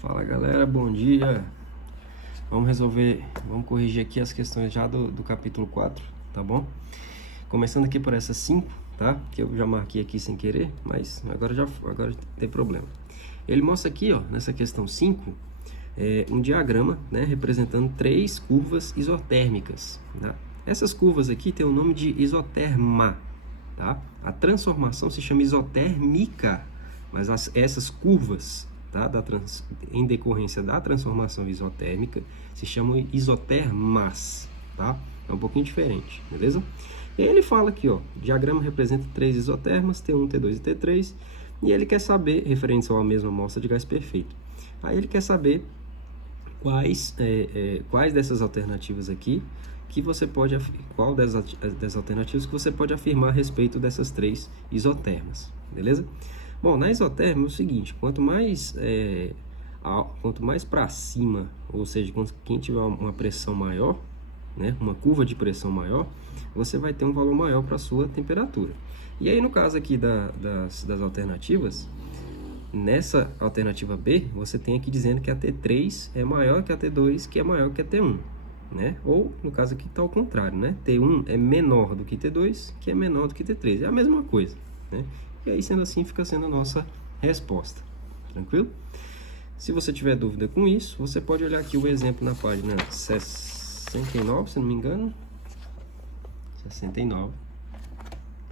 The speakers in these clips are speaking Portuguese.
Fala galera, bom dia. Vamos corrigir aqui as questões já do capítulo 4, tá bom? Começando aqui por essas 5, tá? Que eu já marquei aqui sem querer, mas agora tem problema. Ele mostra aqui, ó, nessa questão 5, um diagrama, né, representando 3 curvas isotérmicas, tá? Essas curvas aqui tem o nome de isoterma, tá? A transformação se chama isotérmica, mas essas curvas, tá, em decorrência da transformação isotérmica, se chamam isotermas, tá? É um pouquinho diferente, beleza? E aí ele fala aqui, ó, o diagrama representa 3 isotermas, T1, T2 e T3, e ele quer saber, referente à mesma amostra de gás perfeito, aí ele quer saber quais dessas alternativas aqui que você pode, qual das alternativas que você pode afirmar a respeito dessas 3 isotermas, beleza? Bom, na isoterma é o seguinte, quanto mais para cima, ou seja, quem tiver uma pressão maior, né, uma curva de pressão maior, você vai ter um valor maior para a sua temperatura. E aí no caso aqui das alternativas, nessa alternativa B, você tem aqui dizendo que a T3 é maior que a T2, que é maior que a T1, né? Ou, no caso aqui, está ao contrário, né? T1 é menor do que T2, que é menor do que T3. É a mesma coisa, né? E aí, sendo assim, fica sendo a nossa resposta. Tranquilo? Se você tiver dúvida com isso, você pode olhar aqui o exemplo na página 69, se não me engano. 69.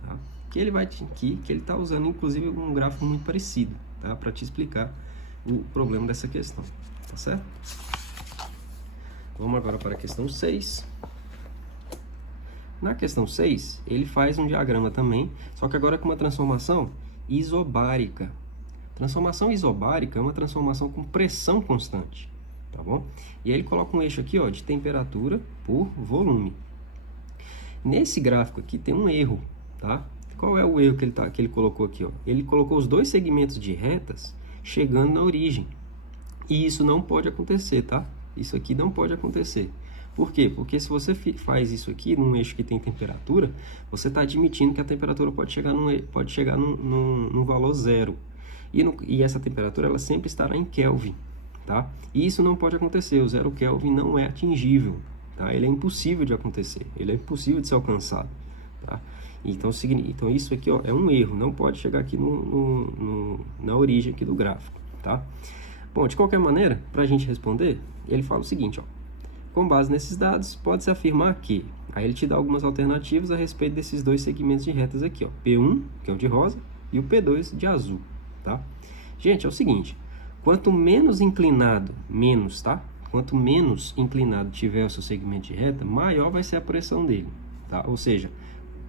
Tá? Que ele vai aqui, que ele está usando, inclusive, um gráfico muito parecido, tá? Para te explicar o problema dessa questão. Tá certo? Vamos agora para a questão 6. Na questão 6, ele faz um diagrama também, só que agora com uma transformação isobárica. Transformação isobárica é uma transformação com pressão constante, tá bom? E aí ele coloca um eixo aqui, ó, de temperatura por volume. Nesse gráfico aqui tem um erro, tá? Qual é o erro que ele colocou aqui, ó? Ele colocou os dois segmentos de retas chegando na origem. E isso não pode acontecer, tá? Isso aqui não pode acontecer. Por quê? Porque se você faz isso aqui num eixo que tem temperatura, você está admitindo que a temperatura pode chegar num valor zero. E essa temperatura ela sempre estará em Kelvin, tá? E isso não pode acontecer. O 0 Kelvin não é atingível, tá? Ele é impossível de acontecer. Ele é impossível de ser alcançado, tá? Então isso aqui, ó, é um erro. Não pode chegar aqui na origem aqui do gráfico, tá? Bom, de qualquer maneira, para a gente responder, ele fala o seguinte, ó. Com base nesses dados, pode-se afirmar que... Aí ele te dá algumas alternativas a respeito desses dois segmentos de retas aqui, ó. P1, que é o de rosa, e o P2 de azul, tá? Gente, é o seguinte, quanto menos inclinado, tá? Quanto menos inclinado tiver o seu segmento de reta, maior vai ser a pressão dele, tá? Ou seja,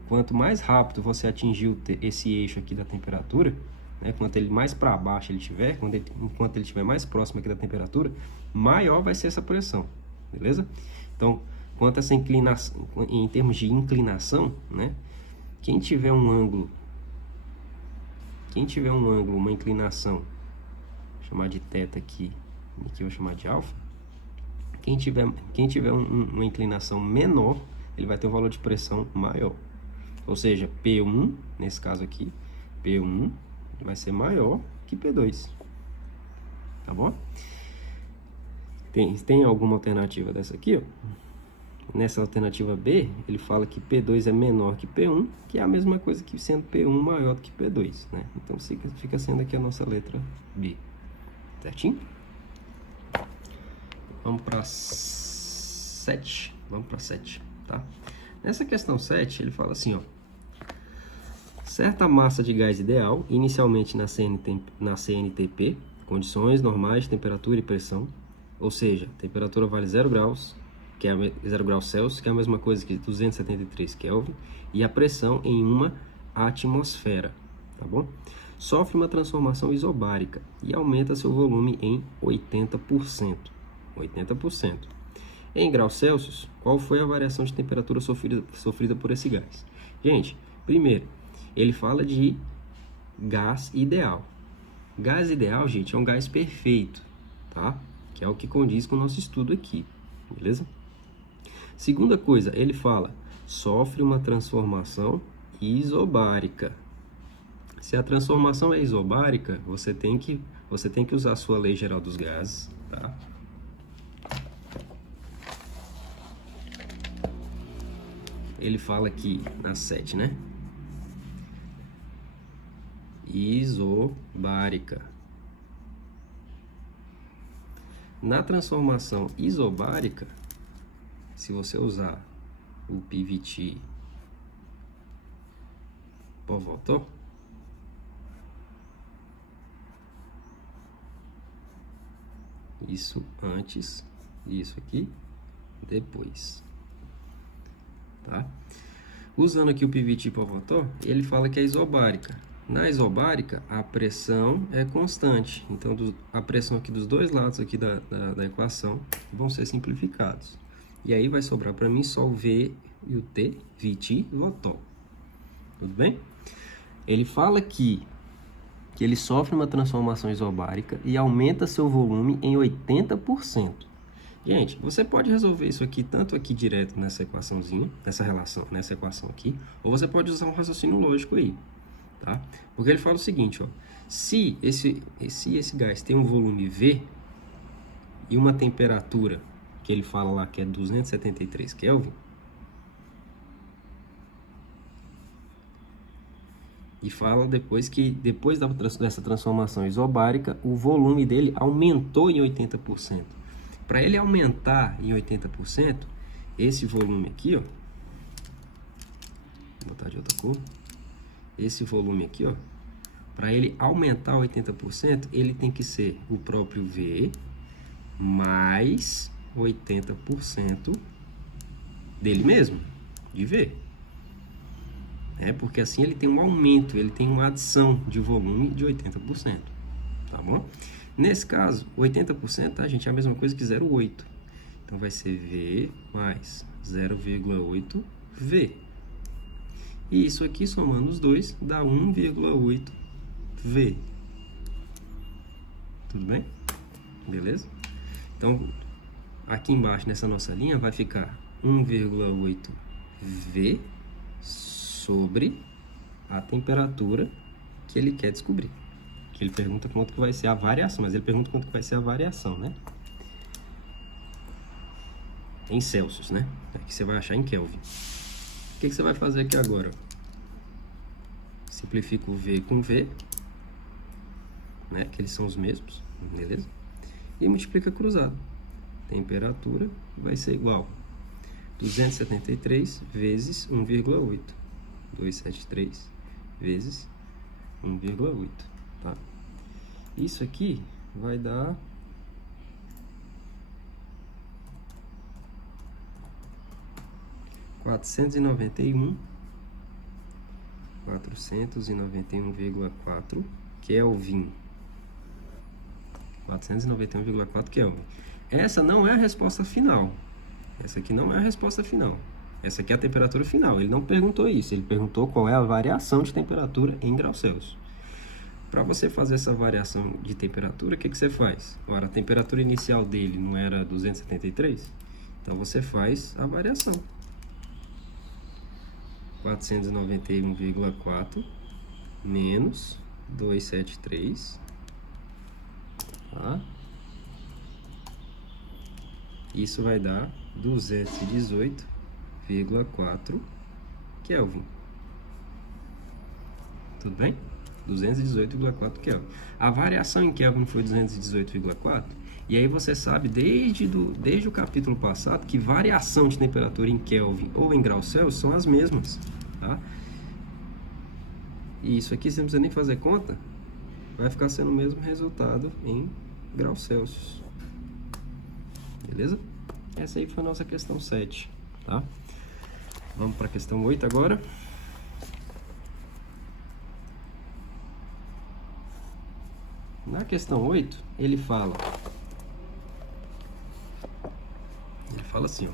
quanto mais rápido você atingir esse eixo aqui da temperatura, né, quanto ele mais para baixo ele tiver, enquanto ele estiver mais próximo aqui da temperatura, maior vai ser essa pressão. Beleza? Então, quanto a essa inclinação, em termos de inclinação, né? Quem tiver um ângulo, uma inclinação, vou chamar de θ aqui eu vou chamar de alfa. Quem tiver uma inclinação menor, ele vai ter um valor de pressão maior. Ou seja, P1, nesse caso aqui, P1 vai ser maior que P2. Tá bom? Tem alguma alternativa dessa aqui, ó? Nessa alternativa B, ele fala que P2 é menor que P1, que é a mesma coisa que sendo P1 maior do que P2, né? Então fica sendo aqui a nossa letra B. Certinho? Vamos para 7. Vamos para 7, tá? Nessa questão 7, ele fala assim, ó. Certa massa de gás ideal, inicialmente na CNTP, condições normais de temperatura e pressão, ou seja, a temperatura vale 0 graus, que é 0 graus Celsius, que é a mesma coisa que 273 Kelvin, e a pressão em uma atmosfera, tá bom? Sofre uma transformação isobárica e aumenta seu volume em 80%. 80%. Em graus Celsius, qual foi a variação de temperatura sofrida por esse gás? Gente, primeiro, ele fala de gás ideal. Gás ideal, gente, é um gás perfeito, tá? Que é o que condiz com o nosso estudo aqui, beleza? Segunda coisa, ele fala, sofre uma transformação isobárica. Se a transformação é isobárica, você tem que você tem que usar a sua lei geral dos gases, tá? Ele fala aqui na 7, né? Isobárica. Na transformação isobárica, se você usar o PVT Povoltó, isso antes, isso aqui depois, tá? Usando aqui o PVT Povoltó, ele fala que é isobárica. Na isobárica, a pressão é constante. Então, a pressão aqui dos dois lados aqui da equação vão ser simplificados. E aí vai sobrar para mim só o V e o T, VT, Votol. Tudo bem? Ele fala aqui que ele sofre uma transformação isobárica e aumenta seu volume em 80%. Gente, você pode resolver isso aqui tanto aqui direto nessa equaçãozinha, nessa equação aqui, ou você pode usar um raciocínio lógico aí, tá? Porque ele fala o seguinte, ó, se esse gás tem um volume V e uma temperatura que ele fala lá que é 273 Kelvin, e fala depois que depois dessa transformação isobárica, o volume dele aumentou em 80%. Para ele aumentar em 80%, esse volume aqui, ó, vou botar de outra cor, esse volume aqui, ó, para ele aumentar 80%, ele tem que ser o próprio V mais 80% dele mesmo, de V. Porque assim ele tem um aumento, ele tem uma adição de volume de 80%, tá bom? Nesse caso, 80%, tá, gente, é a mesma coisa que 0,8. Então, vai ser V mais 0,8 V. E isso aqui, somando os dois, dá 1,8 V. Tudo bem? Beleza? Então, aqui embaixo, nessa nossa linha, vai ficar 1,8 V sobre a temperatura que ele quer descobrir. Que ele pergunta quanto que vai ser a variação, mas ele pergunta quanto que vai ser a variação, né? Em Celsius, né? Aqui você vai achar em Kelvin. O que você vai fazer aqui agora? Simplifica o V com V, né? Que eles são os mesmos, beleza? E multiplica cruzado. Temperatura vai ser igual 273 vezes 1,8. 273 vezes 1,8, tá? Isso aqui vai dar 491,4 Kelvin. 491,4 Kelvin. Essa não é a resposta final. Essa aqui não é a resposta final. Essa aqui é a temperatura final. Ele não perguntou isso. Ele perguntou qual é a variação de temperatura em graus Celsius. Para você fazer essa variação de temperatura, o que você faz? Ora, a temperatura inicial dele não era 273? Então, você faz a variação. 491,4 menos 273, tá? Isso vai dar 218,4 Kelvin. Tudo bem? 218,4 Kelvin. A variação em Kelvin foi 218,4. E aí você sabe, desde o capítulo passado, que variação de temperatura em Kelvin ou em graus Celsius são as mesmas, tá? E isso aqui, você não precisa nem fazer conta, vai ficar sendo o mesmo resultado em graus Celsius. Beleza? Essa aí foi a nossa questão 7, tá? Vamos para a questão 8 agora. Na questão 8, ele fala assim, ó.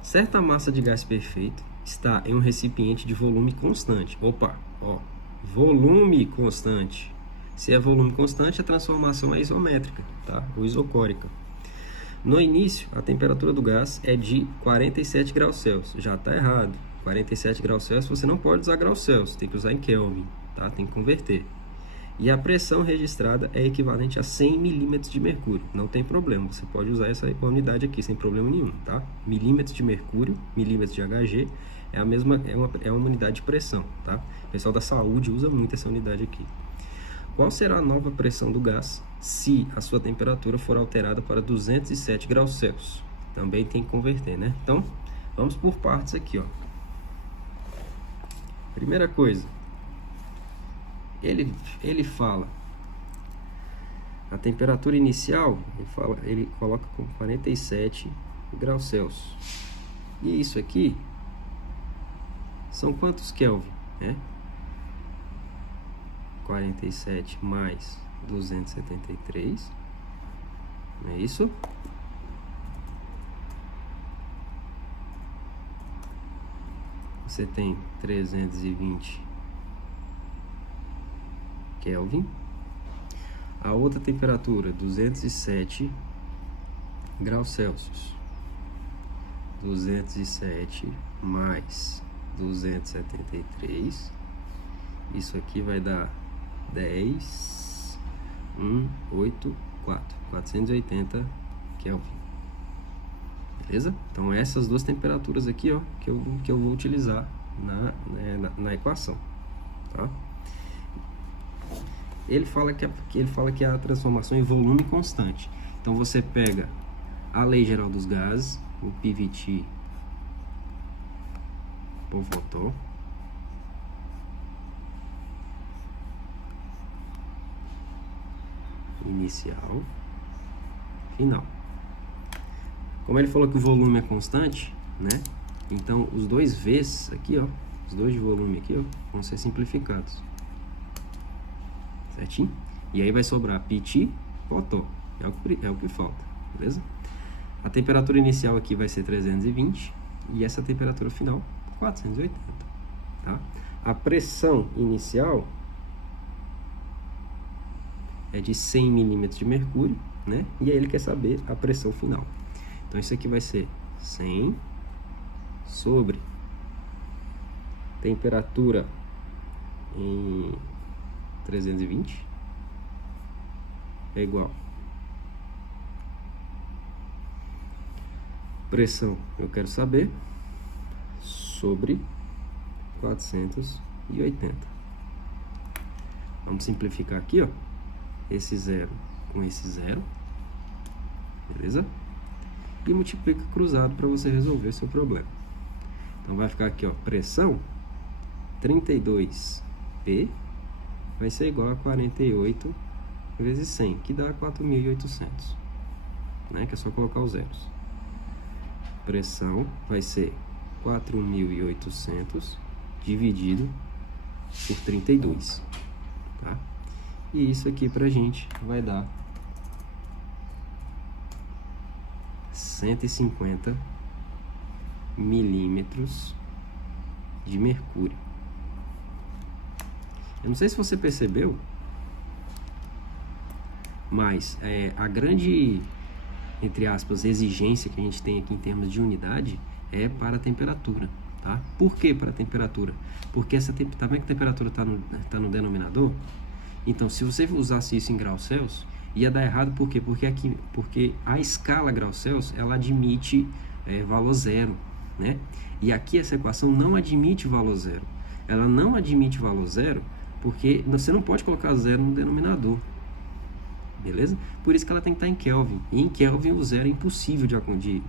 Certa massa de gás perfeito está em um recipiente de volume constante. Opa, ó, volume constante. Se é volume constante, a transformação é isométrica, tá? Ou isocórica. No início, a temperatura do gás é de 47 graus Celsius. Já está errado. 47 graus Celsius você não pode usar graus Celsius, tem que usar em Kelvin, tá? Tem que converter. E a pressão registrada é equivalente a 100 milímetros de mercúrio. Não tem problema, você pode usar essa unidade aqui sem problema nenhum, tá? Milímetros de mercúrio, milímetros de Hg, é uma unidade de pressão, tá? O pessoal da saúde usa muito essa unidade aqui. Qual será a nova pressão do gás se a sua temperatura for alterada para 207 graus Celsius? Também tem que converter, né? Então, vamos por partes aqui, ó. Primeira coisa, ele fala a temperatura inicial, ele coloca com 47 graus Celsius. E isso aqui são quantos Kelvin, né? 47 mais 273, não é isso? Você tem 320 Kelvin. A outra temperatura, 207 graus Celsius. 207 mais 273. Isso aqui vai dar 480 Kelvin. Beleza? Então essas duas temperaturas aqui, ó, que eu vou utilizar na equação, tá? Ele fala que a transformação em volume constante. Então você pega a lei geral dos gases, o PVT por Voltor, inicial, final. Como ele falou que o volume é constante, né? Então os dois V's aqui, ó, os dois de volume aqui, ó, vão ser simplificados. Certinho? E aí vai sobrar PT, Voltor. É o que falta, beleza? A temperatura inicial aqui vai ser 320 e essa temperatura final 480, tá? A pressão inicial é de 100 milímetros de mercúrio, né? E aí ele quer saber a pressão final. Então isso aqui vai ser 100 sobre temperatura em 320 é igual pressão, eu quero saber, sobre 480. Vamos simplificar aqui, ó, esse zero com esse zero, beleza? E multiplica cruzado para você resolver o seu problema. Então vai ficar aqui, ó, pressão 32P vai ser igual a 48 vezes 100, que dá 4.800, né? Que é só colocar os zeros. Pressão vai ser 4.800 dividido por 32, tá? E isso aqui pra gente vai dar 150 milímetros de mercúrio. Eu não sei se você percebeu, mas a grande, entre aspas, exigência que a gente tem aqui em termos de unidade é para a temperatura, tá? Por que para a temperatura? Porque tá vendo que a temperatura tá no denominador? Então, se você usasse isso em graus Celsius, ia dar errado. Por quê? Porque a escala graus Celsius, ela admite valor zero, né? E aqui essa equação não admite valor zero. Ela não admite valor zero porque você não pode colocar zero no denominador, beleza? Por isso que ela tem que estar em Kelvin. E em Kelvin o zero é impossível de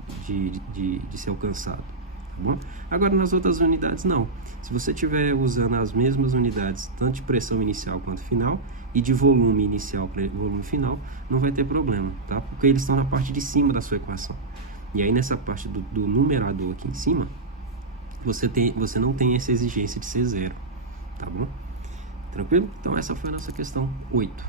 ser alcançado, tá bom? Agora nas outras unidades não. Se você estiver usando as mesmas unidades, tanto de pressão inicial quanto final, e de volume inicial para volume final, não vai ter problema, tá? Porque eles estão na parte de cima da sua equação. E aí nessa parte do numerador aqui em cima, você não tem essa exigência de ser zero, tá bom? Tranquilo? Então essa foi a nossa questão 8.